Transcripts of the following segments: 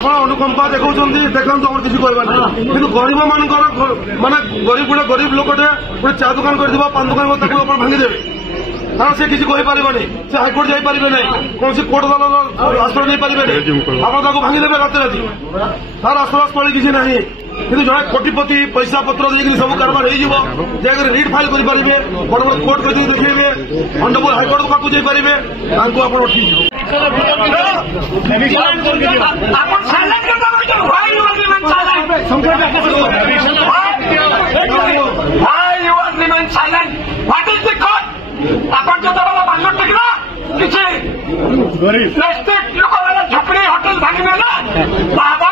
अनुकंपा देखा देखो आम किसी कहना कि गरीब मान माने गरीब गोटे गरीब लोकटे गोटे चा दुकान कर पान दुकान भांगीदेवे कारण से किसी कहीपर से हाइकोर्ट जापारे ना कौन कोर्ट दल आश्रय नहीं पारे आप भांगीदेवे राति राति तार आश्रयस्थली किसी ना कि जड़े कोटिपति पैसा पत्र देखिए सब कारबार हो रिट फाइल करेंगे बड़ बड़ कोर्ट कर देखिए अंडरपुर हाइकोर्ट पाक जापारे झोपड़ी होटेल भांगे ना बाबा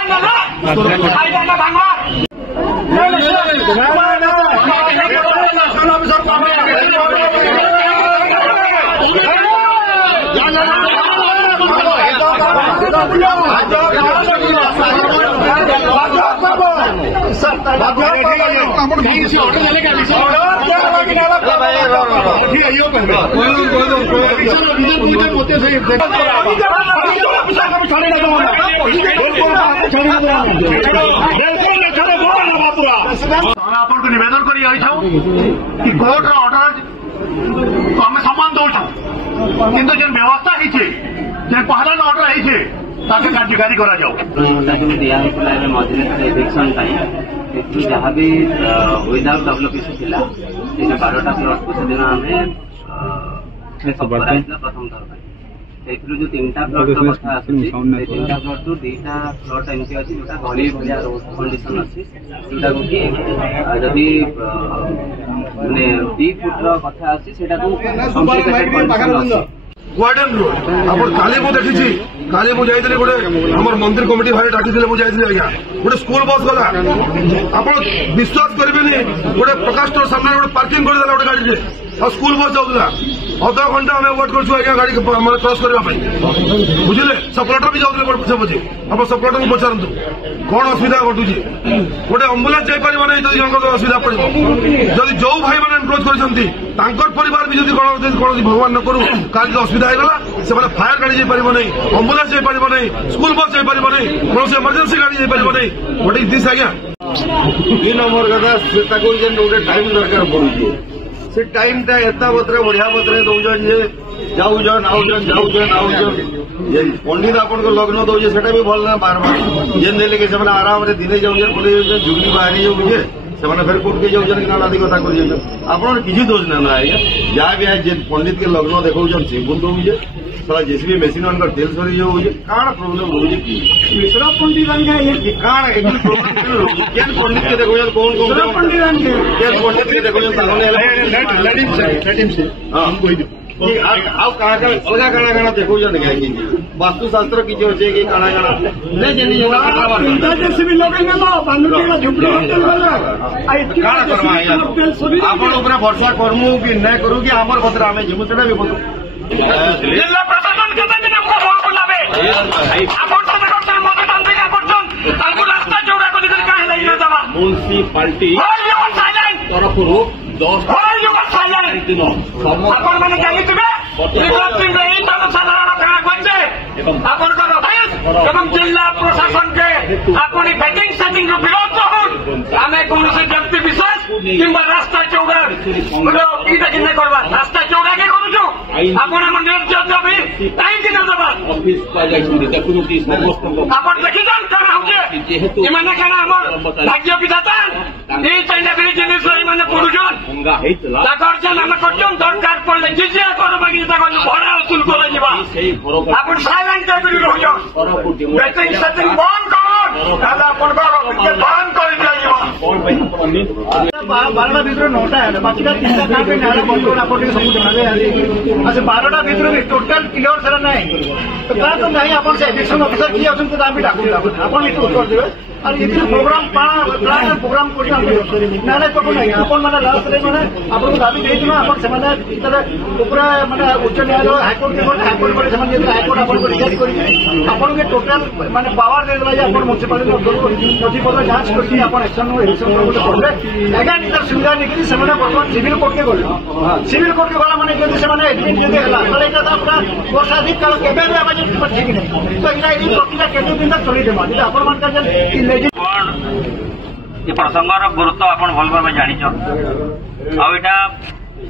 आपको निवेदन कर कोर्ट ऑर्डर आम सम्मान दौर किंतु जो व्यवस्था है पहला ऑर्डर है कार्यकारी करा इलेक्शन जहाँ भी विदाउट डेवलपमेंट थिला 12टा प्लट को सेदिन आम प्रथम थर से जो 3टा प्लट कथा आस 3टा प्लट रु 2टा प्लट एमती अच्छी जो गली भाया रोड कंडीशन अच्छी जोटा कि जदि मैंने 2 फुट्र कथा अच्छी गार्डन रोड आप काली मुझे देखी काली मुझे गोटे आम मंदिर कमिटी भाई डाकी मुझे आज्ञा गोटे स्कूल बस गला आप विश्वास करेंगे गोटे प्रकाश स्टोर सामने गोटे पार्किंग करदेला गोटे गाड़ी और स्कूल बस जाऊला अधा घंटा आम वेट कर गाड़ी क्रॉस करने बुझे सप्लाटर भी जाऊे पछे पछे आप सप्लाटर को पचारतु कौन असुविधा घटुची गोटे आंबुलांस जापर ना जब जन असुविधा पड़ो जदि जो भाई मैंने एनक्रोच कर परिवार भी जब कौन भगवान न करूँ कार असुविधा होगा से फायर गाड़ी जापर नहीं आंबुलांस जापर नहीं स्कूल बस जापर नहीं कौन इमरजेंसी गाड़ी जापर नहीं व्हाट इज दिस आज्ञा 2 नंबर कथा गोटे टाइम दरकार पड़ुचे से टाइम टा एता बतरे बढ़िया बतरे दौन जे जाऊन आउन जाऊन पंडित आपन को लग्न दौजे सेटा भी भल ना बार बार जेन देले के से आराम रे दिने जाऊन बोले जुगली बाहरी जाऊे से फिर कोर्ट के जाऊन कि नाना कथा कर किसी दोष ना ना आज्ञा जहाँ भी है पंडित के लग्न देखा से भूल दौजे साला जेसीबी मेसीन अंदर तेल सरी जाऊे काण प्रोब्लेम रोजे मिश्रा पंडित काण केन पंडित के देखो कौन कौन पंडित केन पंडित के देखो अलगा काणा काणा देखो वास्तुशास्त्र किसी अच्छे कि काणा काणा आप भरसा करमु कि नहीं करू कि आमर पत्र आम जीवु से भी बोलू जिला प्रशासन म्यूनिसिपालिटी तरफ 10 जिला प्रशासन के अपनी बैटिंग सेटिंग विरोध हूँ आम कौन व्यक्ति विशेष कि रास्ता चौड़ा ईटा कि रास्ता चौड़ा के करूँ आपण भी कहीं नवा आप देखी जान कण हूँ भाग्य विधाता ये चाइना भी जिनिस पड़ुन दरकार पड़े जिजिया कर भड़ा वसूल कर साइलेंट बैटिंग सेटिंग बंद बारटा भर 9टा है बाकी 3टा बंद कर 12टा भर टोटाल क्लियर सारा ना तो क्या तो नहीं आप इलेक्शन ऑफिसर किए अच्छे तो डाकू आप उत्तर देवे और ये प्रोग्राम प्लान प्रोग्राम ना कब ना अपन मैंने लास्ट मैंने आपको दाबी देना अपन से मैंने उच्च न्यायालय हाईकोर्ट हाईकोर्ट अपन रिजेक्ट कर टोटाल माने पावर देदेला म्यूनिसिपालिटी नथी पत्र जांच करके एक्शन पड़े आज्ञा निज सुविधा नहीं बर्तमान सिविल कोर्ट के गले सिविल कोर्ट के गला मैंने जब एडमिट जब है यहाँ पूरा वर्षाधिक काल के ठीक नहीं तो यहाँ प्रक्रिया केते दिन तक चलदेमा जी आपण मान ये प्रसंगर गुरुत्व आप भल भाव जानी आईटा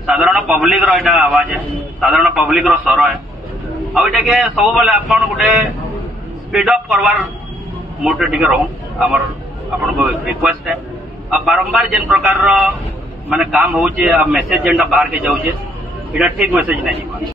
साधारण पब्लिक रो आवाज है साधारण पब्लिक रो स्वर है आईटा के सब बेले आप गोटे स्पीड अप करवार मोटे टिके रहूँ आमर आपण को रिक्वेस्ट है अब बारंबार जेन प्रकार माने काम होचे मेसेज जेनटा बाहर के जाऊे इटा ठीक मेसेज नहीं।